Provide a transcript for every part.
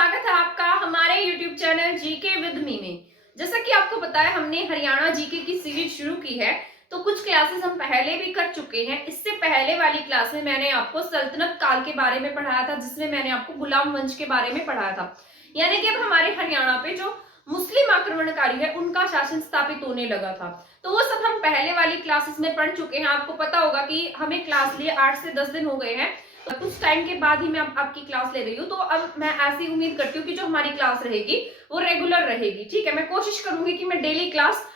स्वागत है आपका हमारे YouTube channel GK with me में। जैसा कि आपको पता है हमने हरियाणा जीके की सीरीज शुरू की है, तो कुछ क्लासेस हम पहले भी कर चुके हैं। इससे पहले वाली क्लास में मैंने आपको सल्तनत काल के बारे में पढ़ाया था, जिसमें मैंने आपको गुलाम वंश के बारे में पढ़ाया था। यानी कि अब हमारे हरियाणा पे जो मुस्लिम आक्रमणकारी है उनका शासन स्थापित होने लगा था। तो वो सब हम पहले वाली क्लासेस में पढ़ चुके हैं। आपको पता होगा कि हमें क्लास लिए 8 से 10 दिन हो गए हैं, कुछ टाइम के बाद ही मैं आपकी क्लास ले रही हूँ। तो अब मैं ऐसी उम्मीद करती हूँ कि जो हमारी क्लास रहेगी वो रेगुलर रहेगी। ठीक है, मैं कोशिश करूंगी कि मैं डेली क्लास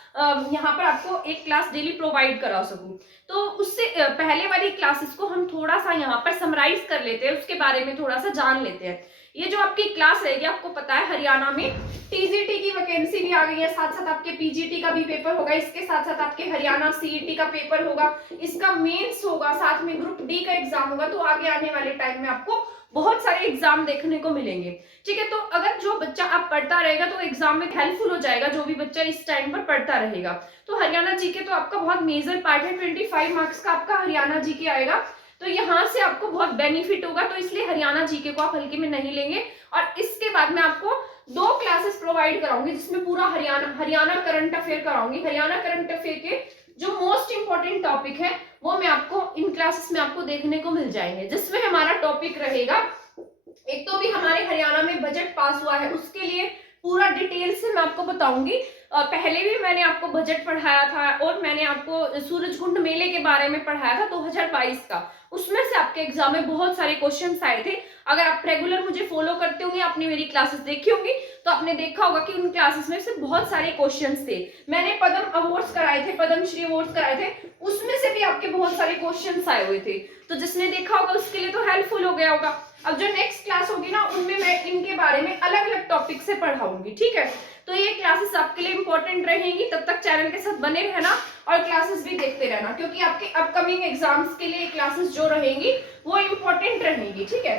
यहाँ पर आपको एक क्लास डेली प्रोवाइड करा सकूं। तो उससे पहले वाली क्लासेस को हम थोड़ा सा यहाँ पर समराइज कर लेते हैं, उसके बारे में थोड़ा सा जान लेते हैं। ये जो आपकी क्लास रहेगी, आपको पता है हरियाणा में टीजीटी की वैकेंसी भी आ गई है, साथ साथ आपके पीजीटी का भी पेपर होगा, इसके साथ साथ आपके हरियाणा सीईटी का पेपर होगा, इसका मेंस होगा, साथ में ग्रुप डी का एग्जाम होगा। तो आगे आने वाले टाइम में आपको बहुत सारे एग्जाम देखने को मिलेंगे। ठीक है, तो अगर जो बच्चा आप पढ़ता रहेगा तो एग्जाम में हेल्पफुल हो जाएगा, जो भी बच्चा इस टाइम पर पढ़ता रहेगा। तो हरियाणा जीके तो आपका बहुत मेजर पार्ट है, 25 मार्क्स का आपका हरियाणा जीके आएगा। तो यहाँ से आपको बहुत बेनिफिट होगा, तो इसलिए हरियाणा जीके को आप हल्के में नहीं लेंगे। और इसके बाद मैं आपको 2 क्लासेस प्रोवाइड कराऊंगी, जिसमें पूरा हरियाणा करंट अफेयर कराऊंगी। हरियाणा करंट अफेयर के जो मोस्ट इंपॉर्टेंट टॉपिक है वो मैं आपको इन क्लासेस में आपको देखने को मिल जाएंगे, जिसमें हमारा टॉपिक रहेगा, एक तो भी हमारे हरियाणा में बजट पास हुआ है उसके लिए पूरा डिटेल से मैं आपको बताऊंगी। पहले भी मैंने आपको बजट पढ़ाया था और मैंने आपको सूरजकुंड मेले के बारे में पढ़ाया था 2022 का। उसमें से आपके एग्जाम में बहुत सारे क्वेश्चंस आए थे। अगर आप रेगुलर मुझे फॉलो करते होंगे, आपने मेरी क्लासेस देखी होंगी, तो आपने देखा होगा कि उन क्लासेस में से बहुत सारे क्वेश्चंस थे। मैंने पद्म अवार्ड्स कराए थे, पद्मश्री अवार्ड्स कराए थे, उसमें से भी आपके बहुत सारे क्वेश्चंस आए हुए थे। तो जिसने देखा होगा उसके लिए तो हेल्पफुल हो गया होगा। अब जो नेक्स्ट क्लास होगी ना, उनमें मैं इनके बारे में अलग अलग टॉपिक से पढ़ाऊंगी। ठीक है, तो ये क्लासेस आपके लिए इंपॉर्टेंट रहेंगी। तब तक चैनल के साथ बने रहना और क्लासेस भी देखते रहना, क्योंकि आपके अपकमिंग एग्जाम्स के लिए क्लासेस जो रहेंगी वो इंपॉर्टेंट रहेंगी। ठीक है,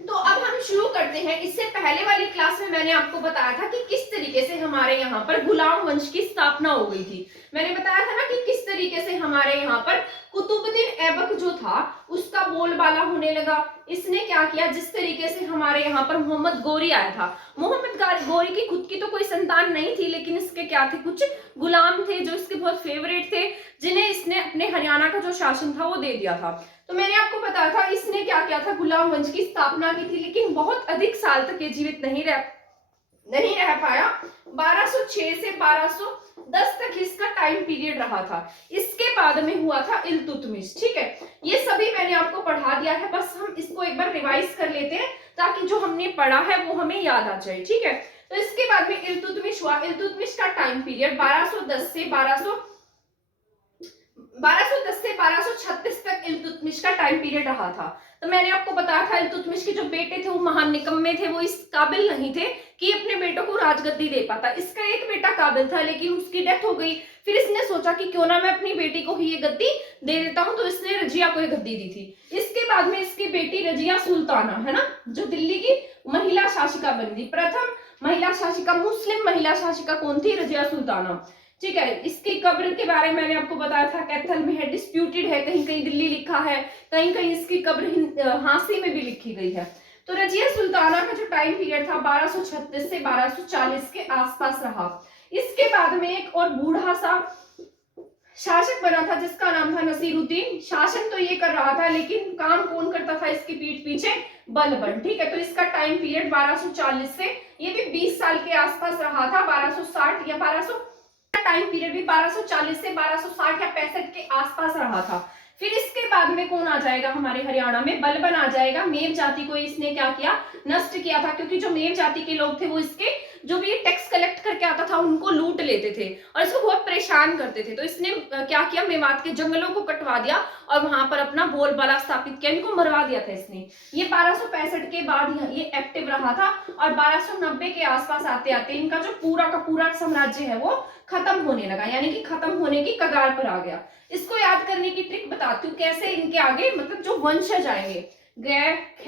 तो अब हम शुरू करते हैं। इससे पहले वाली क्लास में मैंने आपको बताया था कि किस तरीके से हमारे यहाँ पर गुलाम वंश की स्थापना हो गई थी। मैंने बताया था ना कि किस तरीके से हमारे यहाँ पर कुतुबुद्दीन ऐबक जो था उसका बोलबाला होने लगा। इसने क्या किया, जिस तरीके से हमारे यहाँ पर मोहम्मद गोरी आया था। मोहम्मद गोरी की खुद की तो कोई संतान नहीं थी, लेकिन इसके क्या थे, कुछ गुलाम थे जो इसके बहुत फेवरेट थे, जिन्हें इसने अपने हरियाणा का जो शासन था वो दे दिया था। तो मैंने आपको बताया था इसने क्या किया था, गुलाम वंश की स्थापना की थी, लेकिन बहुत अधिक साल तक ये जीवित नहीं रह पाया। 1206 से 1210 तक इसका टाइम पीरियड रहा था। इसके बाद में हुआ था इल्तुतमिश। ठीक है, ये सभी मैंने आपको पढ़ा दिया है, बस हम इसको एक बार रिवाइज कर लेते हैं ताकि जो हमने पढ़ा है वो हमें याद आ जाए। ठीक है, तो इसके बाद में इल्तुतमिश हुआ। इल्तुतमिश का टाइम पीरियड 1210 से 1236 तक इल्तुतमिश का टाइम पीरियड रहा था। तो मैंने आपको बताया था इल्तुतमिश के जो बेटे थे वो महान निकम्मे थे, वो इस काबिल नहीं थे कि अपने बेटों को राजगद्दी दे पाता। इसका एक बेटा काबिल था, लेकिन उसकी डेथ हो गई। फिर इसने सोचा कि क्यों ना मैं अपनी बेटी को ही ये गद्दी दे देता हूं, तो इसने रजिया को ये गद्दी दी थी। इसके बाद में इसकी बेटी रजिया सुल्ताना है ना, जो दिल्ली की महिला शासिका बनी थी। प्रथम महिला शासिका, मुस्लिम महिला शासिका कौन थी, रजिया सुल्ताना। ठीक है, इसकी कब्र के बारे में मैंने आपको बताया था, कैथल में है, डिस्प्यूटेड है, कहीं कहीं दिल्ली लिखा है, कहीं कहीं इसकी कब्र हांसी में भी लिखी गई है। तो रजिया सुल्ताना का जो टाइम पीरियड था 1236 से 1240 के आसपास रहा। इसके बाद में एक और बूढ़ा सा शासक बना था जिसका नाम था नसीरुद्दीन। शासन तो ये कर रहा था, लेकिन काम कौन करता था इसकी पीठ पीछे, बलबन। ठीक है, तो इसका टाइम पीरियड 1240 से ये भी 20 साल के आसपास रहा था। 1260 या 1200 टाइम पीरियड भी 1240 से 1260 या 65 के आसपास रहा था। फिर इसके बाद में कौन आ जाएगा हमारे हरियाणा में, बलबन आ जाएगा। मेव जाति को इसने क्या किया, नष्ट किया था, क्योंकि जो मेव जाति के लोग थे वो इसके जो भी टैक्स कलेक्ट करके आता था उनको लूट लेते थे और इसको बहुत परेशान करते थे। तो इसने क्या किया, मेवात के जंगलों को कटवा दिया और वहां पर अपना बोलबाला स्थापित किया, इनको मरवा दिया था इसने। ये 1265 के बाद ये एक्टिव रहा था और 1290 के आसपास आते आते इनका जो पूरा का पूरा साम्राज्य है वो खत्म होने लगा, यानी कि खत्म होने की कगार पर आ गया। इसको याद करने की ट्रिक बताती हूँ कैसे इनके आगे मतलब जो वंशज आएंगे, ग, ख,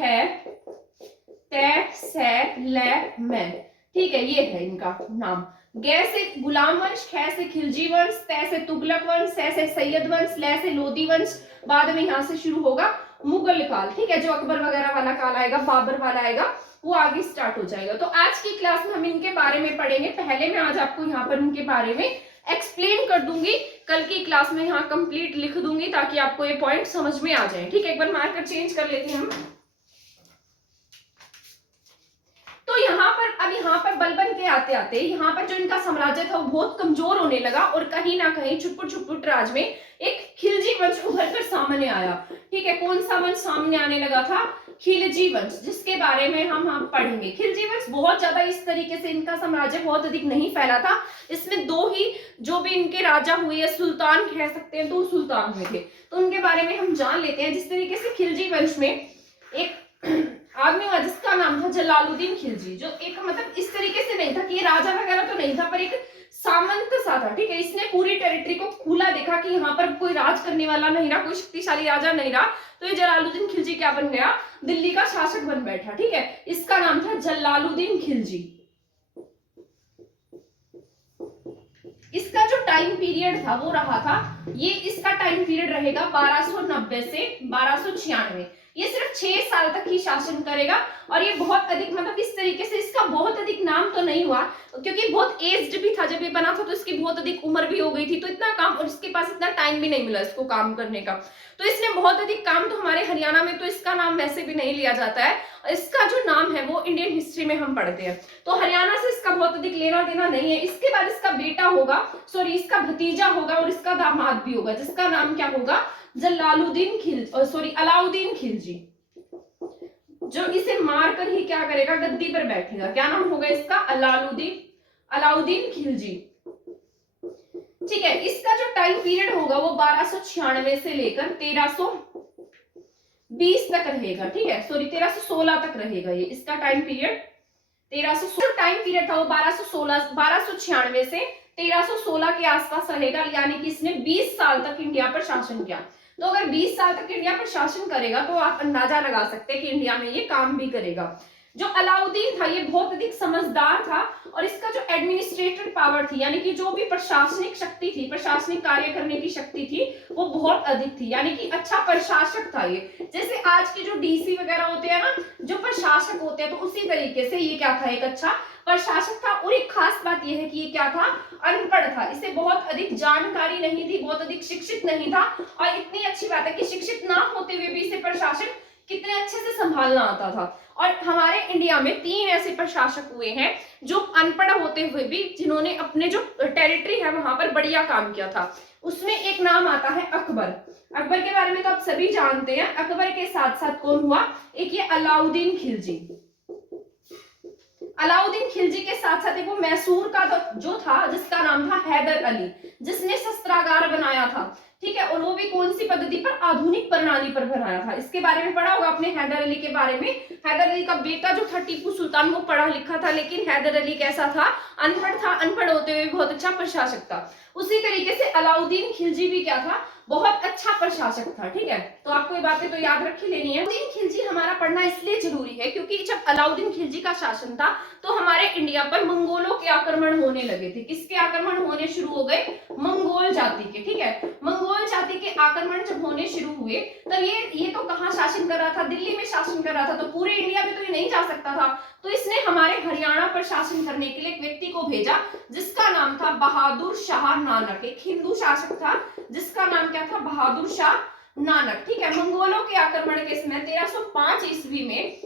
त, स, ल, म। ठीक है, ये है इनका नाम। ग से गुलाम वंश, ख से खिलजी वंश, त से तुगलक वंश, स से सैयद वंश, ल से लोदी वंश बाद में यहाँ से शुरू होगा मुगल काल, ठीक है, जो अकबर वगैरह वाला काल आएगा, बाबर वाला आएगा, वो आगे स्टार्ट हो जाएगा। तो आज की क्लास में हम इनके बारे में पढ़ेंगे। पहले मैं आज आपको यहाँ पर इनके बारे में एक्सप्लेन कर दूंगी, कल की क्लास में यहाँ कंप्लीट लिख दूंगी ताकि आपको ये पॉइंट समझ में आ जाए। ठीक है, एक बार मार्कर चेंज कर लेते हैं हम। तो यहाँ पर बल बन के आते आते यहाँ पर जो इनका साम्राज्य था वो बहुत कमजोर होने लगा और कहीं ना कहीं छुटपुट छुटपुट राज में एक खिलजी वंश उभर कर सामने आया। ठीक है, कौन सा वंश सामने आने लगा था? खिलजी वंश, जिसके बारे में हम पढ़ेंगे। खिलजी वंश बहुत ज्यादा इस तरीके से इनका साम्राज्य बहुत अधिक नहीं फैला था। इसमें दो ही जो भी इनके राजा हुए या सुल्तान कह सकते हैं, दो सुल्तान हुए थे, तो उनके बारे में हम जान लेते हैं। जिस तरीके से खिलजी वंश में एक आदमी हुआ जिसका नाम था जलालुद्दीन खिलजी, जो एक मतलब इस तरीके से नहीं था कि ये राजा वगैरह तो नहीं था, पर एक सामंत सा था। ठीक है, इसने पूरी टेरिटरी को खुला देखा कि यहाँ पर कोई राज करने वाला नहीं रहा, कोई शक्तिशाली राजा नहीं रहा, तो ये जलालुद्दीन खिलजी क्या बन गया? दिल्ली का शासक बन बैठा। ठीक है, इसका नाम था जलालुद्दीन खिलजी। इसका जो टाइम पीरियड था वो रहा था, ये इसका टाइम पीरियड रहेगा 1290 से 1296। ये सिर्फ 6 साल तक ही शासन करेगा और ये बहुत अधिक मतलब इस तरीके से इसका बहुत अधिक नाम तो नहीं हुआ क्योंकि बहुत एज्ड भी था जब ये बना था, तो इसकी बहुत अधिक उम्र भी हो गई थी, तो इतना काम और इसके पास इतना टाइम भी नहीं मिला इसको काम करने का, तो इसने बहुत अधिक काम, तो हमारे हरियाणा में तो इसका नाम वैसे भी नहीं लिया जाता है। इसका जो नाम है वो इंडियन हिस्ट्री में हम पढ़ते हैं, तो हरियाणा से इसका बहुत अधिक लेना देना नहीं है। इसके बाद इसका बेटा होगा, सॉरी इसका भतीजा होगा और इसका दामाद भी होगा, जिसका नाम क्या होगा? अलाउद्दीन खिलजी, जो इसे मारकर ही क्या करेगा? गद्दी पर बैठेगा। क्या नाम होगा इसका? अलाउद्दीन खिलजी। ठीक है, इसका जो टाइम पीरियड होगा वो 1296 से लेकर 1320 तक रहेगा। ठीक है, सॉरी 1316 तक रहेगा ये इसका टाइम पीरियड। 1316 टाइम पीरियड था वो 1296 से 1316 के आसपास रहेगा, यानी कि इसने 20 साल तक इंडिया पर शासन किया। तो अगर 20 साल तक इंडिया पर शासन करेगा तो आप अंदाजा लगा सकते हैं कि इंडिया में ये काम भी करेगा। जो अलाउद्दीन था ये बहुत अधिक समझदार था और इसका जो एडमिनिस्ट्रेटिव पावर थी, यानी कि जो भी प्रशासनिक शक्ति थी, प्रशासनिक कार्य करने की शक्ति थी, वो बहुत अधिक थी, यानी कि अच्छा प्रशासक था ये। जैसे आज के जो डीसी वगैरह होते हैं ना, जो प्रशासक होते हैं, तो उसी तरीके से ये क्या था? एक अच्छा प्रशासक था। और एक खास बात यह है कि ये क्या था? अनपढ़ था, इसे बहुत अधिक जानकारी नहीं थी, बहुत अधिक शिक्षित नहीं था। और इतनी अच्छी बात है कि शिक्षित ना होते हुए भी इसे प्रशासन कितने अच्छे से संभालना आता था। और हमारे इंडिया में 3 ऐसे प्रशासक हुए हैं जो अनपढ़ होते हुए भी जिन्होंने अपने जो टेरिटरी है वहां पर बढ़िया काम किया था। उसमें एक नाम आता है अकबर। अकबर के बारे में तो आप सभी जानते हैं। अकबर के साथ साथ कौन हुआ? एक ये अलाउद्दीन खिलजी। अलाउद्दीन खिलजी के साथ साथ एक वो मैसूर का जो था जिसका नाम था हैदर अली, जिसने शस्त्रागार बनाया था। ठीक है, और वो भी कौन सी पद्धति पर? आधुनिक प्रणाली पर बनाया था। इसके बारे में पढ़ा होगा आपने हैदर अली के बारे में। हैदर अली का बेटा जो था टीपू सुल्तान, वो पढ़ा लिखा था, लेकिन हैदर अली कैसा था? अनपढ़ था। अनपढ़ होते हुए बहुत अच्छा प्रशासक था। उसी तरीके से अलाउद्दीन खिलजी भी क्या था? बहुत अच्छा प्रशासक था। ठीक है, तो आपको ये बातें तो याद रख ही लेनी है। अलाउद्दीन खिलजी हमारा पढ़ना इसलिए जरूरी है क्योंकि जब अलाउद्दीन खिलजी का शासन था तो हमारे इंडिया पर मंगोलों के आक्रमण होने लगे थे। किसके आक्रमण होने शुरू हो गए? मंगोल जाति के। ठीक है, मंगोल जाति के आक्रमण जब होने शुरू हुए तब ये तो कहाँ शासन कर रहा था? दिल्ली में शासन कर रहा था, तो पूरे इंडिया में तो ये नहीं जा सकता था। तो इसने हमारे हरियाणा पर शासन करने के लिए एक व्यक्ति को भेजा जिसका नाम था बहादुर शाह नानक। एक हिंदू शासक था जिसका नाम क्या था? बहादुर शाह नानक। ठीक है, मंगोलों के आक्रमण के समय 1305 ईस्वी में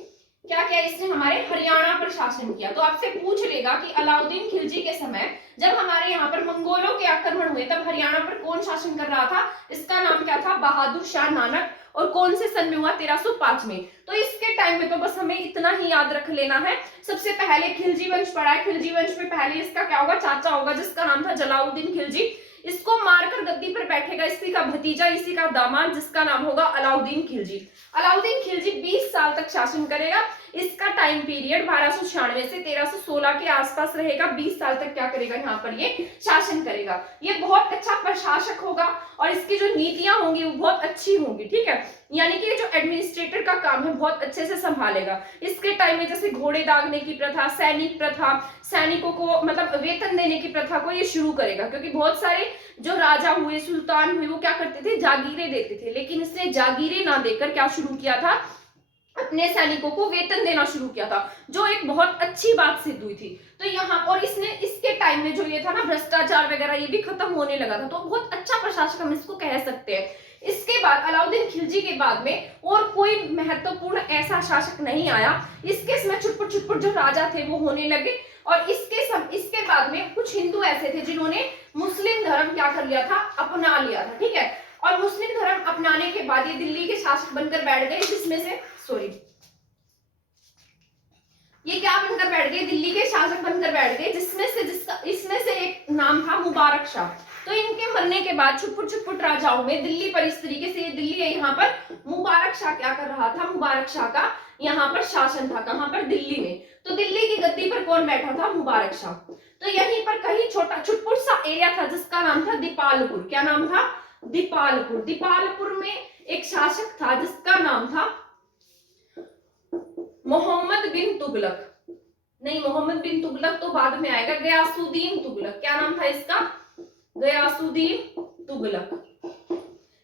क्या किया इसने? हमारे हरियाणा पर शासन किया। तो आपसे पूछ लेगा कि अलाउद्दीन खिलजी के समय जब हमारे यहाँ पर मंगोलों के आक्रमण हुए तब हरियाणा पर कौन शासन कर रहा था? इसका नाम क्या था? बहादुर शाह नानक। और कौन से सन में हुआ? 1305 में। तो इसके टाइम में तो बस हमें इतना ही याद रख लेना है। सबसे पहले खिलजी वंश पढ़ा है। खिलजी वंश में पहले इसका क्या होगा? चाचा होगा जिसका नाम था जलालुद्दीन खिलजी। इसको मारकर गद्दी पर बैठेगा इसी का भतीजा, इसी का दामाद, जिसका नाम होगा अलाउद्दीन खिलजी। अलाउद्दीन खिलजी 20 साल तक शासन करेगा। इसका टाइम पीरियड 1296 से 1316 के आसपास रहेगा। 20 साल तक क्या करेगा? यहाँ पर ये शासन करेगा। ये बहुत अच्छा प्रशासक होगा और इसकी जो नीतियां होंगी वो बहुत अच्छी होंगी। ठीक है, यानी कि ये जो एडमिनिस्ट्रेटर का काम है बहुत अच्छे से संभालेगा। इसके टाइम में जैसे घोड़े दागने की प्रथा, सैनिक प्रथा, सैनिकों को मतलब वेतन देने की प्रथा को ये शुरू करेगा, क्योंकि बहुत सारे जो राजा हुए, सुल्तान हुए, वो क्या करते थे, जागीरें देते थे, लेकिन इसने जागीरें ना देकर क्या शुरू किया था, अपने सैनिकों को वेतन देना शुरू किया था, जो एक बहुत अच्छी बात सिद्ध हुई थी। तो यहाँ और इसने इसके टाइम में जो ये था ना भ्रष्टाचार वगैरह ये भी खत्म होने लगा था, तो बहुत अच्छा प्रशासक हम इसको कह सकते हैं। इसके बाद अलाउद्दीन खिलजी के बाद में और कोई महत्वपूर्ण ऐसा शासक नहीं आया। इसके समय छुटपुट जो राजा थे वो होने लगे, और इसके बाद में कुछ हिंदू ऐसे थे जिन्होंने मुस्लिम धर्म क्या कर लिया था, अपना लिया था, ठीक है। और मुस्लिम धर्म अपनाने के बाद ये दिल्ली के शासक बनकर बैठ गए, जिसमें से ये क्या बनकर बैठ गए, दिल्ली के शासक बनकर बैठ गए, इसमें से एक नाम था मुबारक शाह। तो इनके मरने के बाद छुटपुट राजाओं में दिल्ली पर इस तरीके से, दिल्ली है यहाँ पर, मुबारक शाह क्या कर रहा था, मुबारक शाह का यहाँ पर शासन था, कहाँ पर, दिल्ली में। तो दिल्ली की गद्दी पर कौन बैठा था, मुबारक शाह। तो यहीं पर कहीं छोटा छुटपुट सा एरिया था जिसका नाम था दीपालपुर। क्या नाम था, दीपालपुर। दीपालपुर में एक शासक था जिसका नाम था मोहम्मद बिन तुगलक। नहीं, मोहम्मद बिन तुगलक तो बाद में आएगा, गयासुद्दीन तुगलक। क्या नाम था इसका, गयासुद्दीन तुगलक।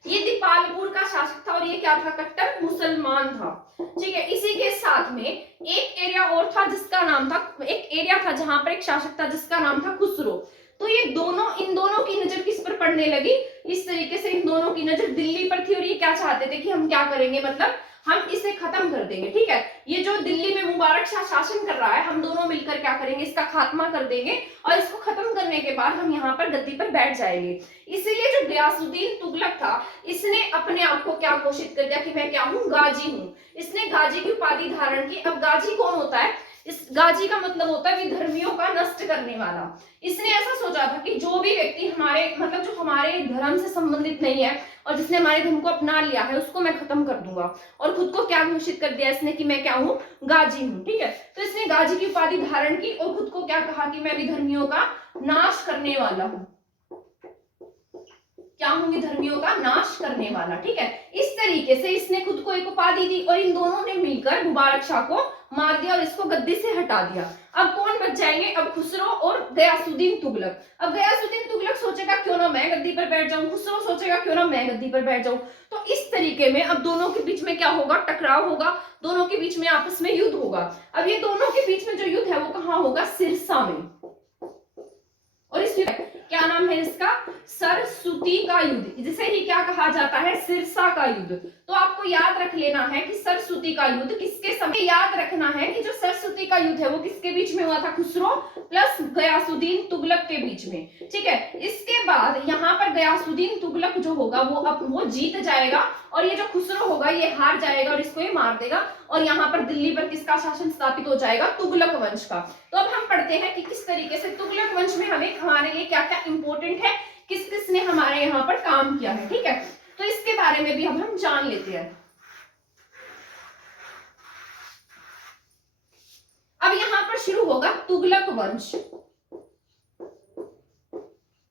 ये दीपालपुर का शासक था और ये क्या था, कट्टर मुसलमान था, ठीक है। इसी के साथ में एक एरिया और था जिसका नाम था, एक एरिया था जहां पर एक शासक था जिसका नाम था खुसरो। तो ये दोनों, इन दोनों की नजर किस पर पड़ने लगी, इस तरीके से इन दोनों की नजर दिल्ली पर थी, और ये क्या चाहते थे कि हम क्या करेंगे, मतलब हम इसे खत्म कर देंगे, ठीक है। ये जो दिल्ली में मुबारक शाह शासन कर रहा है, हम दोनों मिलकर क्या करेंगे, इसका खात्मा कर देंगे, और इसको खत्म करने के बाद हम यहाँ पर गद्दी पर बैठ जाएंगे। इसीलिए जो गयासुद्दीन तुगलक था, इसने अपने आप को क्या घोषित कर दिया कि मैं क्या हूँ, गाजी हूँ। इसने गाजी की उपाधि धारण की। अब गाजी कौन होता है, इस गाजी का मतलब होता है विधर्मियों का नष्ट करने वाला। इसने ऐसा सोचा था कि जो भी व्यक्ति हमारे मतलब जो हमारे धर्म से संबंधित नहीं है और जिसने हमारे धर्म को अपना लिया है, उसको मैं खत्म कर दूंगा। और खुद को क्या घोषित कर दिया इसने कि मैं क्या हूँ, गाजी हूँ, ठीक है। तो इसने गाजी की उपाधि धारण की और खुद को क्या कहा कि मैं विधर्मियों का नाश करने वाला हूँ। क्या हूँ, विधर्मियों का नाश करने वाला, ठीक है। इस तरीके से इसने खुद को एक उपाधि दी और इन दोनों ने मिलकर मुबारक शाह को मार दिया और इसको गद्दी से हटा दिया। अब कौन बच जाएंगे, अब खुसरो और गयासुद्दीन तुगलक। अब गयासुद्दीन तुगलक सोचेगा क्यों ना मैं गद्दी पर बैठ जाऊं, खुसरो सोचेगा क्यों ना मैं गद्दी पर बैठ जाऊं। तो इस तरीके में अब दोनों के बीच में क्या होगा, टकराव होगा, दोनों के बीच में आपस में युद्ध होगा। अब ये दोनों के बीच में जो युद्ध है वो कहाँ होगा, सिरसा में। और इस क्या नाम है इसका, सरस्वती का युद्ध, जिसे ही क्या कहा जाता है, सिरसा का युद्ध। तो आपको याद रख लेना है कि सरस्वती का युद्ध किसके समय, याद रखना है कि जो सरस्वती का युद्ध है वो किसके बीच में हुआ था, खुसरो प्लस गयासुद्दीन तुगलक के बीच में, ठीक है। इसके बाद यहाँ पर गयासुद्दीन तुगलक जो होगा वो जीत जाएगा और ये जो खुसरो होगा ये हार जाएगा और इसको ये मार देगा, और यहाँ पर दिल्ली पर किसका शासन स्थापित हो जाएगा, तुगलक वंश का। तो अब हम पढ़ते हैं कि किस तरीके से तुगलक वंश में हमारे लिए क्या क्या इंपॉर्टेंट है, किस किस ने हमारे यहाँ पर काम किया है, ठीक है। तो इसके बारे में भी अब हम जान लेते हैं। अब यहाँ पर शुरू होगा तुगलक वंश।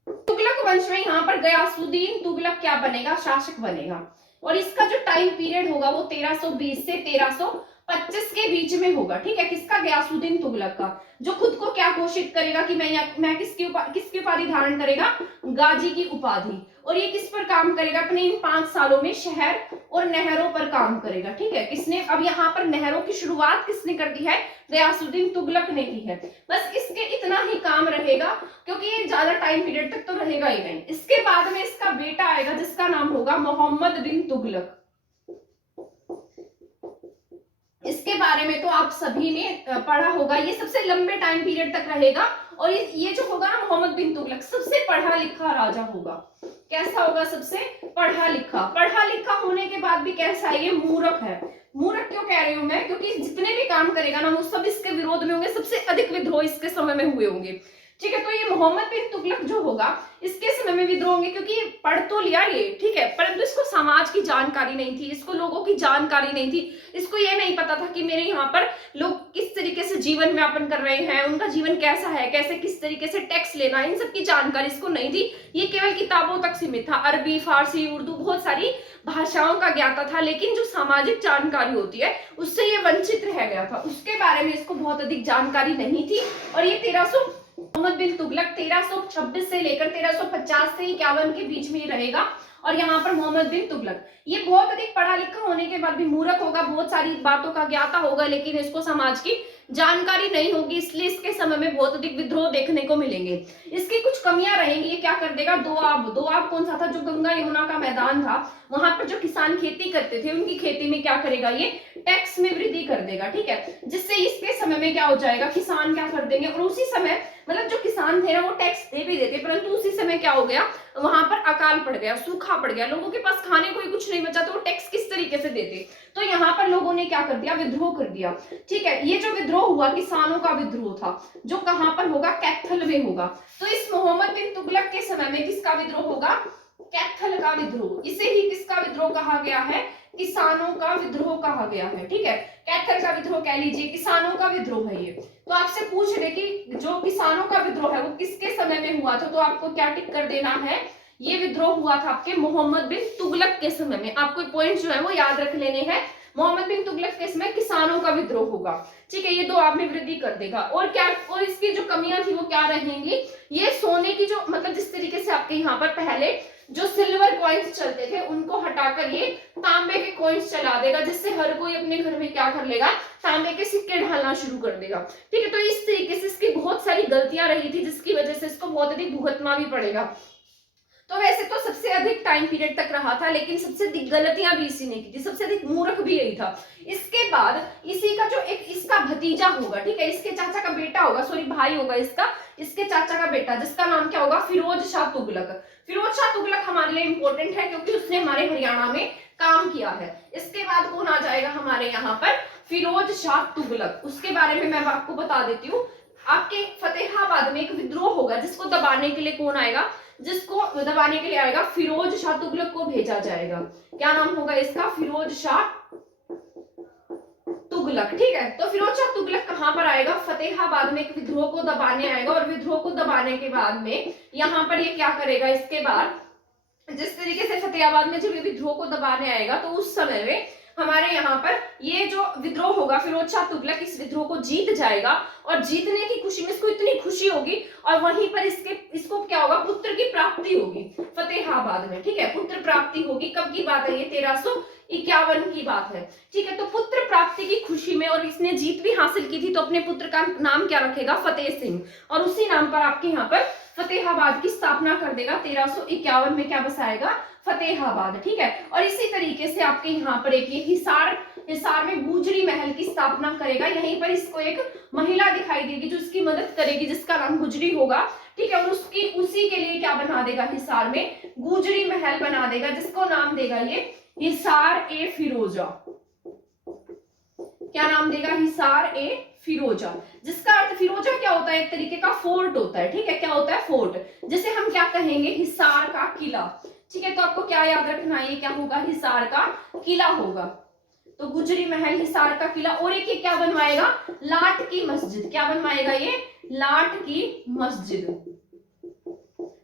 तुगलक वंश में यहाँ पर गयासुद्दीन तुगलक क्या बनेगा, शासक बनेगा। और इसका जो टाइम पीरियड होगा वो 1320 से 1325 के बीच में होगा, ठीक है। किसका, गयासुद्दीन तुगलक का, जो खुद को क्या घोषित करेगा कि मैं किसकी उपाधि धारण करेगा, गाजी की उपाधि। और ये किस पर काम करेगा, अपने इन 5 सालों में शहर और नहरों पर काम करेगा, ठीक है। किसने, अब यहाँ पर नहरों की शुरुआत किसने कर दी है, गयासुद्दीन तुगलक ने की है। बस इसके इतना ही काम रहेगा क्योंकि ये ज्यादा टाइम पीरियड तक तो रहेगा ही नहीं। इसके बाद में इसका बेटा आएगा जिसका नाम होगा मोहम्मद बिन तुगलक। इसके बारे में तो आप सभी ने पढ़ा होगा, ये सबसे लंबे टाइम पीरियड तक रहेगा। और ये जो होगा ना मोहम्मद बिन तुगलक, सबसे पढ़ा लिखा राजा होगा। कैसा होगा, सबसे पढ़ा लिखा होने के बाद भी कैसा है, ये मूर्ख है। मूर्ख क्यों कह रही हूं मैं, क्योंकि जितने भी काम करेगा ना वो सब इसके विरोध में होंगे, सबसे अधिक विद्रोह इसके समय में हुए होंगे। ठीक है। तो ये मोहम्मद बिन तुगलक जो होगा इसके समय में विद्रोह होंगे, क्योंकि पढ़ तो लिया ये, ठीक है, परंतु इसको समाज की जानकारी नहीं थी, इसको लोगों की जानकारी नहीं थी, इसको ये नहीं पता था कि मेरे यहाँ पर लोग किस तरीके से जीवन यापन कर रहे हैं, उनका जीवन कैसा है, कैसे किस तरीके से टैक्स लेना, इन सब की जानकारी इसको नहीं थी। ये केवल किताबों तक सीमित था, अरबी, फारसी, उर्दू, बहुत सारी भाषाओं का ज्ञाता था, लेकिन जो सामाजिक जानकारी होती है उससे ये वंचित रह गया था, उसके बारे में इसको बहुत अधिक जानकारी नहीं थी। और ये 1300 मोहम्मद बिन तुगलक 1326 से लेकर 1350 से 51 के बीच में रहेगा। और यहाँ पर मोहम्मद बिन तुगलक ये बहुत अधिक पढ़ा लिखा होने के बाद भी मूर्ख होगा, बहुत सारी बातों का ज्ञाता होगा, लेकिन इसको समाज की जानकारी नहीं होगी, इसलिए इसके समय में बहुत अधिक विद्रोह देखने को मिलेंगे। इसकी कुछ कमियां रहेंगी। ये क्या कर देगा, दोआब कौन सा था, जो गंगा यमुना का मैदान था, वहां पर जो किसान खेती करते थे उनकी खेती में क्या करेगा, ये टैक्स में वृद्धि कर देगा, ठीक है, जिससे इसके समय में क्या हो जाएगा, किसान क्या कर देंगे, और उसी समय मतलब जो किसान थे ना वो टैक्स दे भी देते, परंतु उसी समय क्या हो गया, वहां पर अकाल पड़ गया, सूखा पड़ गया, लोगों के पास खाने को ही कुछ नहीं बचा, तो वो टैक्स किस तरीके से देते। तो यहाँ पर लोगों ने क्या कर दिया, विद्रोह कर दिया, ठीक है। ये जो विद्रोह हुआ किसानों का विद्रोह था, जो कहां पर होगा, कैथल में होगा। तो इस मोहम्मद बिन तुगलक के समय में किसका विद्रोह होगा, कैथल का विद्रोह। इसे ही किसका विद्रोह कहा गया है, किसानों का विद्रोह कहा गया है, ठीक है। कैथल का विद्रोह कह लीजिए, किसानों का विद्रोह है ये। तो आपसे पूछ रहे कि जो किसानों का विद्रोह है वो किसके समय में हुआ था, तो आपको क्या टिक कर देना है, ये विद्रोह हुआ था आपके मोहम्मद बिन तुगलक के समय में। आपको पॉइंट जो है वो याद रख लेने हैं, मोहम्मद बिन तुगलक के समय किसानों का विद्रोह होगा, ठीक है। ये दो आप में वृद्धि कर देगा। और क्या, और इसकी जो कमियां थी वो क्या रहेंगी, ये सोने की जो मतलब जिस तरीके से आपके यहाँ पर पहले जो सिल्वर कॉइन्स चलते थे उनको हटाकर ये तांबे के कॉइन्स चला देगा, जिससे हर कोई अपने घर में क्या कर लेगा, तांबे के सिक्के ढालना शुरू कर देगा, ठीक है। तो इस तरीके से इसकी बहुत सारी गलतियां रही थी, जिसकी वजह से इसको बहुत अधिक भुगतना भी पड़ेगा। तो वैसे तो सबसे अधिक टाइम पीरियड तक रहा था, लेकिन सबसे अधिक गलतियां भी इसी ने की थी, सबसे अधिक मूर्ख भी यही था। इसके बाद इसी का जो एक इसका भतीजा होगा, ठीक है, इसके चाचा का बेटा होगा, सॉरी भाई होगा इसका, इसके चाचा का बेटा, जिसका नाम क्या होगा, फिरोज शाह तुगलक। फिरोज शाह तुगलक हमारे लिए इंपॉर्टेंट है क्योंकि उसने हमारे हरियाणा में काम किया है। इसके बाद कौन आ जाएगा हमारे यहाँ पर, फिरोज शाह तुगलक। उसके बारे में मैं आपको बता देती हूँ। आपके फतेहाबाद में एक विद्रोह होगा, जिसको दबाने के लिए कौन आएगा, जिसको दबाने के लिए आएगा, फिरोज शाह तुगलक को भेजा जाएगा। क्या नाम होगा इसका, फिरोज शाह तुगलक, ठीक है। तो फिरोज शाह तुगलक कहां पर आएगा, फतेहाबाद में एक विद्रोह को दबाने आएगा, और विद्रोह को दबाने के बाद में यहाँ पर ये क्या करेगा, इसके बाद जिस तरीके से फतेहाबाद में जब ये विद्रोह को दबाने आएगा, तो उस समय में हमारे यहाँ पर ये जो विद्रोह होगा, फिरोज शाह तुगलक इस विद्रोह को जीत जाएगा, और जीतने की खुशी में इसको इतनी खुशी होगी, और वहीं पर इसको क्या होगा, पुत्र की प्राप्ति होगी फतेहाबाद में, ठीक है, पुत्र प्राप्ति होगी। कब की बात है ये, 1351 की बात है, ठीक है। तो पुत्र प्राप्ति की खुशी में, और इसने जीत भी हासिल की थी, तो अपने पुत्र का नाम क्या रखेगा, फतेह सिंह, और उसी नाम पर आपके यहाँ पर फतेहाबाद की स्थापना कर देगा। 1351 में क्या बसाएगा, फतेहाबाद, ठीक है। और इसी तरीके से आपके यहाँ पर एक ये हिसार में गुजरी महल की स्थापना करेगा। यहीं पर इसको एक महिला दिखाई देगी जो इसकी मदद करेगी, जिसका नाम गुजरी होगा, ठीक है। और उसी के लिए क्या बना देगा, हिसार में गुजरी महल बना देगा, जिसको नाम देगा ये हिसार ए फिरोजा। क्या नाम देगा, हिसार ए फिरोजा, जिसका अर्थ, फिरोजा क्या होता है, एक तरीके का फोर्ट होता है, ठीक है। क्या होता है, फोर्ट, जिसे हम क्या कहेंगे, हिसार का किला, ठीक है। तो आपको क्या याद रखना है, क्या होगा, हिसार का किला होगा। तो गुजरी महल, हिसार का किला, और एक क्या बनवाएगा, लाट की मस्जिद। क्या बनवाएगा ये, लाट की मस्जिद,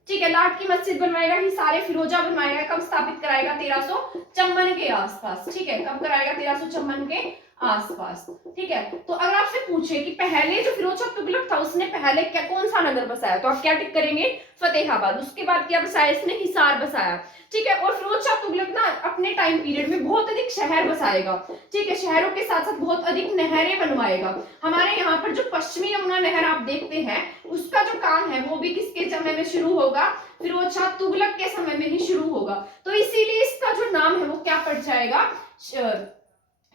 ठीक है। लाट की मस्जिद बनवाएगा, हिसार फिरोजा बनवाएगा। कब स्थापित कराएगा, 1354 के आसपास, ठीक है। कब कराएगा, 1354 के आसपास, ठीक है। तो अगर आपसे पूछे कि पहले जो फिरोज शाह तुगलक था उसने पहले क्या कौन सा नगर बसाया, तो आप क्या टिक करेंगे, फतेहाबाद। उसके बाद क्या बसाया इसने, हिसार बसाया, ठीक है। और फिरोज शाह तुगलक ना अपने टाइम पीरियड में बहुत अधिक शहर बसाएगा, ठीक है। शहरों के साथ साथ बहुत अधिक नहरें बनवाएगा। हमारे यहाँ पर जो पश्चिमी यमुना नहर आप देखते हैं, उसका जो काम है वो भी किसके समय में शुरू होगा, फिरोज शाह तुगलक के समय में ही शुरू होगा। तो इसीलिए इसका जो नाम है वो क्या पड़ जाएगा,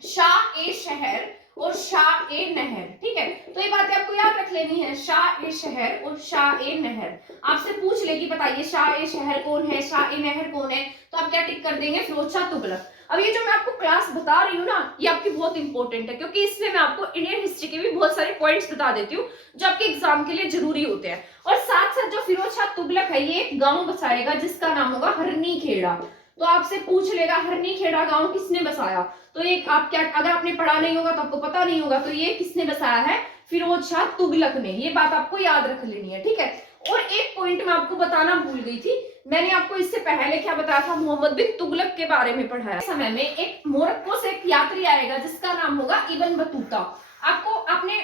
शाह ए शहर और शाह ए नहर, ठीक है। तो ये बातें आपको याद रख लेनी है, शाह ए शहर और शाह ए नहर। आपसे पूछ लेगी बताइए शाह ए शहर कौन है, शाह ए नहर कौन है, तो आप क्या टिक कर देंगे, फिरोज शाह तुगलक। अब ये जो मैं आपको क्लास बता रही हूँ ना, ये आपकी बहुत इंपॉर्टेंट है, क्योंकि इसमें मैं आपको इंडियन हिस्ट्री के भी बहुत सारे पॉइंट्स बता देती हूँ जो आपके एग्जाम के लिए जरूरी होते हैं। और साथ साथ जो फिरोज शाह तुगलक है, ये एक गांव बसाएगा जिसका नाम होगा हरनी खेड़ा। तो आपसे पूछ लेगा हरनी खेड़ा गांव किसने बसाया, तो एक आप क्या, अगर आपने पढ़ा नहीं होगा तो आपको पता नहीं होगा, तो ये किसने बसाया है, फिरोज शाह तुगलक ने। ये बात आपको याद रख लेनी है, ठीक है। और एक पॉइंट मैं आपको बताना भूल गई थी, मैंने आपको इससे पहले क्या बताया था, मोहम्मद बिन तुगलक के बारे में पढ़ाया। समय में एक मोरक्को से एक यात्री आएगा जिसका नाम होगा इब्न बतूता। आपको आपने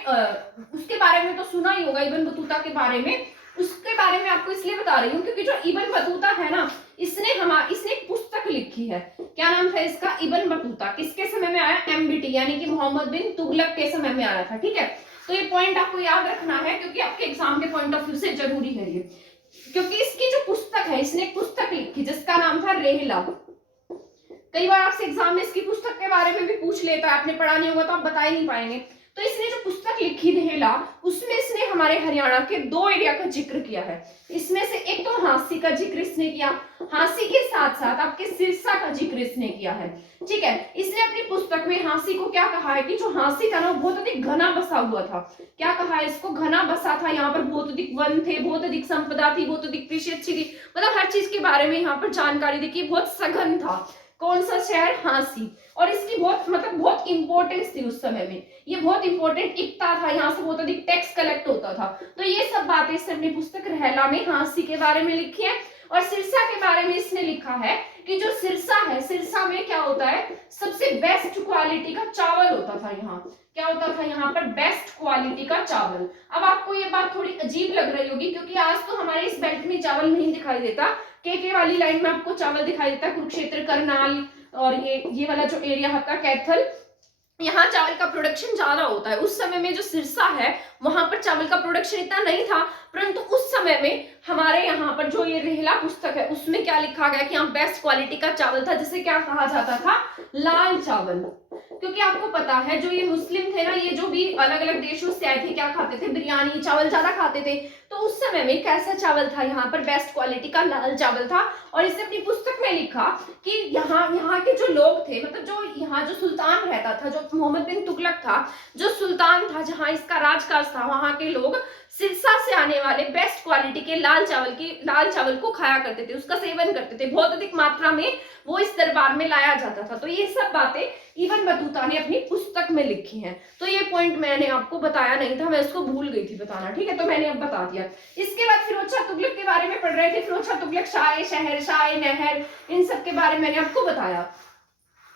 उसके बारे में तो सुना ही होगा, इब्न बतूता के बारे में। उसके बारे में आपको इसलिए बता रही हूँ क्योंकि जो इब्न बतूता है ना, इसने एक पुस्तक लिखी है। क्या नाम था इसका, इब्न बतूता। किसके समय में आया, एमबीटी यानी कि मोहम्मद बिन तुगलक के समय में आया था, ठीक है। तो ये पॉइंट आपको याद रखना है क्योंकि आपके एग्जाम के पॉइंट ऑफ व्यू से जरूरी है ये, क्योंकि इसकी जो पुस्तक है, इसने एक पुस्तक लिखी जिसका नाम था रेहला। कई बार आपसे एग्जाम में इसकी पुस्तक के बारे में भी पूछ लेता है, आपने पढ़ा नहीं होगा तो आप बता ही नहीं पाएंगे। तो इसने जो पुस्तक लिखी रेहला, उसमें इसने हमारे हरियाणा के 2 एरिया का जिक्र किया है। इसमें से एक तो हांसी का जिक्र इसने किया, हांसी के साथ साथ आपके सिरसा का जिक्र इसने किया है, ठीक है। इसने अपनी पुस्तक में हांसी को क्या कहा है कि जो हांसी था ना, वो बहुत अधिक घना बसा हुआ था। क्या कहा है इसको, घना बसा था, यहाँ पर बहुत अधिक वन थे, बहुत अधिक संपदा थी, बहुत अधिक कृषि अच्छी थी, मतलब हर चीज के बारे में यहाँ पर जानकारी दी कि बहुत सघन था। कौन सा शहर, हांसी। और इसकी बहुत इंपॉर्टेंस थी उस समय में, ये बहुत इंपॉर्टेंट इकता था, यहाँ से बहुत अधिक टैक्स कलेक्ट होता था। तो ये सब बातें इसने अपनी पुस्तक रहला में हांसी के बारे में लिखी है। और सिरसा के बारे में इसने लिखा है कि जो सिरसा है, सिरसा में क्या होता है, सबसे बेस्ट क्वालिटी का चावल होता था। यहाँ क्या होता था, यहाँ पर बेस्ट क्वालिटी का चावल। अब आपको ये बात थोड़ी अजीब लग रही होगी क्योंकि आज तो हमारे इस बेल्ट में चावल नहीं दिखाई देता, के वाली लाइन में आपको चावल दिखाई देता है, कुरुक्षेत्र, करनाल और ये वाला जो एरिया आपका कैथल, यहाँ चावल का प्रोडक्शन ज्यादा होता है। उस समय में जो सिरसा है, वहां पर चावल का प्रोडक्शन इतना नहीं था, परंतु उस समय में हमारे यहाँ पर जो ये रेहला पुस्तक है, उसमें क्या लिखा गया कि यहाँ बेस्ट क्वालिटी का चावल था, जिसे क्या कहा जाता था, लाल चावल। क्योंकि आपको पता है जो ये मुस्लिम थे ना, ये जो भी अलग अलग देशों से आए थे, क्या खाते थे, बिरयानी चावल ज्यादा खाते थे। तो उस समय में कैसा चावल था, यहाँ पर बेस्ट क्वालिटी का लाल चावल था। और इसने अपनी पुस्तक में लिखा कि यहाँ के जो लोग थे, मतलब जो यहाँ जो सुल्तान रहता था, जो मोहम्मद बिन तुगलक था, जो सुल्तान था, जहाँ इसका राजकाज था, वहां के लोग सिरसा से आने वाले बेस्ट क्वालिटी के लाल चावल को खाया करते थे, उसका सेवन करते थे, बहुत अधिक मात्रा में वो इस दरबार में लाया जाता था। तो ये सब बातें इब्न बतूता ने अपनी पुस्तक में लिखी हैं। तो ये पॉइंट मैंने आपको बताया नहीं था, मैं इसको भूल गई थी बताना, ठीक है, तो मैंने अब बता दिया। इसके बाद फिरोज शाह तुगलक के बारे में पढ़ रहे थे, फिरोज शाह तुगलक शाह शहर, शाह नहर, इन सब के बारे में मैंने आपको बताया।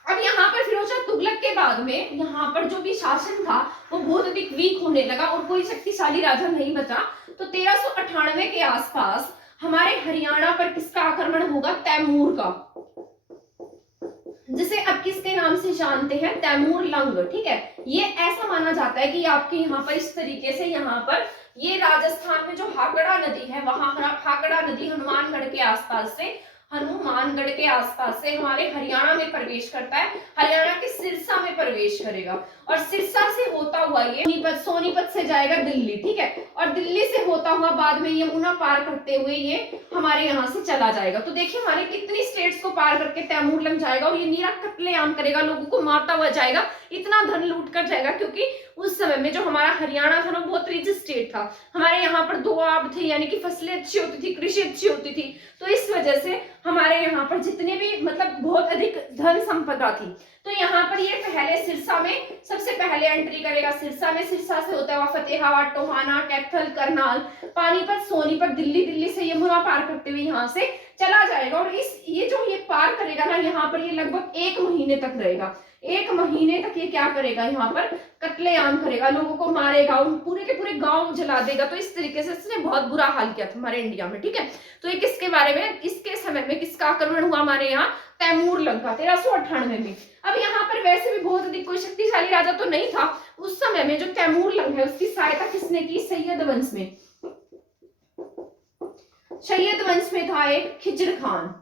अब यहाँ पर फिरोज शाह तुगलक के बाद में यहाँ पर जो भी शासन था वो बहुत अधिक वीक होने लगा और कोई शक्तिशाली राजा नहीं बचा। तो 1398 के आसपास हमारे हरियाणा पर किसका आक्रमण होगा, तैमूर का, जिसे अब किसके नाम से जानते हैं, तैमूर लंग, ठीक है। ये ऐसा माना जाता है कि आपके यहाँ पर इस तरीके से, यहाँ पर ये राजस्थान में जो हाकड़ा नदी है, वहां हाकड़ा नदी हनुमानगढ़ के आसपास से हमारे हरियाणा में प्रवेश करता है, हरियाणा के सिरसा में प्रवेश करेगा और सिरसा से होता हुआ ये सोनीपत से जाएगा दिल्ली, ठीक है, और दिल्ली से होता हुआ बाद में यमुना पार करते हुए ये हमारे यहाँ से चला जाएगा। तो देखिए हमारे कितनी स्टेट्स को पार करके तैमूर लंग जाएगा और ये नीरा कत्लेआम करेगा, लोगों को मारता हुआ जाएगा, इतना धन लूट कर जाएगा। क्योंकि उस समय में जो हमारा हरियाणा था ना, बहुत रिच स्टेट था, हमारे यहाँ पर दोआब थे, यानी कि फसलें अच्छी होती थी, कृषि अच्छी होती थी, तो इस वजह से हमारे यहाँ पर जितने भी बहुत अधिक धन संपदा थी। तो यहाँ पर ये पहले सिरसा में सबसे पहले एंट्री करेगा, सिरसा में, सिरसा से होता हुआ फतेहाबाद, टोहाना, कैथल, करनाल, पानीपत, सोनीपत, दिल्ली से यमुना पार करते हुए यहाँ से चला जाएगा। और ये पार करेगा ना, यहाँ पर ये लगभग 1 महीने तक रहेगा, 1 महीने तक ये क्या करेगा, यहाँ पर कत्लेआम करेगा, लोगों को मारेगा, उन पूरे के पूरे गांव जला देगा। तो इस तरीके से इसने बहुत बुरा हाल किया था हमारे इंडिया में, ठीक है। तो ये किसके बारे में, इसके समय में किसका आक्रमण हुआ हमारे यहाँ, तैमूर लंग का, 1398 में। अब यहाँ पर वैसे भी बहुत अधिक कोई शक्तिशाली राजा तो नहीं था उस समय में। जो तैमूर लंग है उसकी सहायता किसने की, सैयद वंश में, सैयद वंश में था एक खिज्र खान,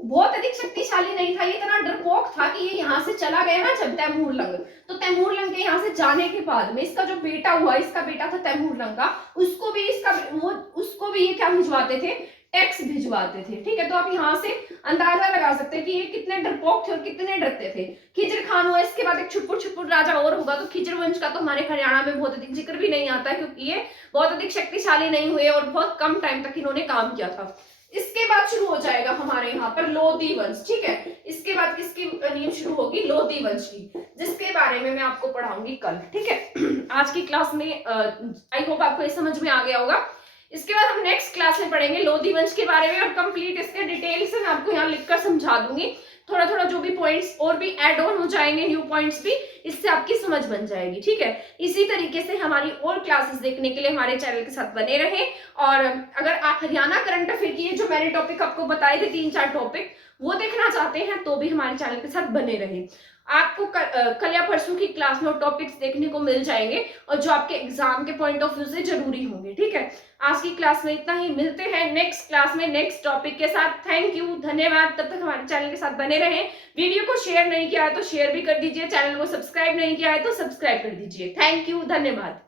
बहुत अधिक शक्तिशाली नहीं था, ये इतना डरपोक था कि ये यहाँ से चला गया ना जब तैमूर लंग, तो तैमूर लंग के यहाँ से जाने के बाद में इसका जो बेटा हुआ, इसका बेटा था तैमूर लंग का, उसको भी ये क्या भिजवाते थे, एक्स भिजवाते थे। ठीक है, तो आप यहाँ से अंदाजा लगा सकते हैं कि ये कितने डरपोक थे और कितने डरते थे। खिजर खान हुआ, इसके बाद एक छुटपुट छुटपुट राजा और होगा। तो खिजर वंश का तो हमारे हरियाणा में बहुत अधिक जिक्र भी नहीं आता, क्योंकि ये बहुत अधिक शक्तिशाली नहीं हुए और बहुत कम टाइम तक इन्होंने काम किया था। इसके बाद शुरू हो जाएगा हमारे यहाँ पर लोधी वंश। ठीक है, इसके बाद किसकी नींव शुरू होगी? लोधी वंश की, जिसके बारे में मैं आपको पढ़ाऊंगी कल। ठीक है, आज की क्लास में आई होप आपको ये समझ में आ गया होगा। इसके बाद हम नेक्स्ट क्लास में पढ़ेंगे लोधी वंश के बारे में, और कंप्लीट इसके डिटेल से मैं आपको यहाँ लिखकर समझा दूंगी। थोड़ा थोड़ा जो भी पॉइंट्स और भी ऐड ऑन हो जाएंगे, न्यू पॉइंट्स भी, इससे आपकी समझ बन जाएगी। ठीक है, इसी तरीके से हमारी और क्लासेस देखने के लिए हमारे चैनल के साथ बने रहें। और अगर आप हरियाणा करंट अफेयर की जो मैंने टॉपिक आपको बताए थे 3-4 टॉपिक, वो देखना चाहते हैं तो भी हमारे चैनल के साथ बने रहें। आपको कल या परसों की क्लास में टॉपिक्स देखने को मिल जाएंगे, और जो आपके एग्जाम के पॉइंट ऑफ व्यू से जरूरी होंगे। ठीक है, आज की क्लास में इतना ही। मिलते हैं नेक्स्ट क्लास में नेक्स्ट टॉपिक के साथ। थैंक यू, धन्यवाद। तब तक हमारे चैनल के साथ बने रहें। वीडियो को शेयर नहीं किया है तो शेयर भी कर दीजिए, चैनल को सब्सक्राइब नहीं किया है तो सब्सक्राइब कर दीजिए। थैंक यू, धन्यवाद।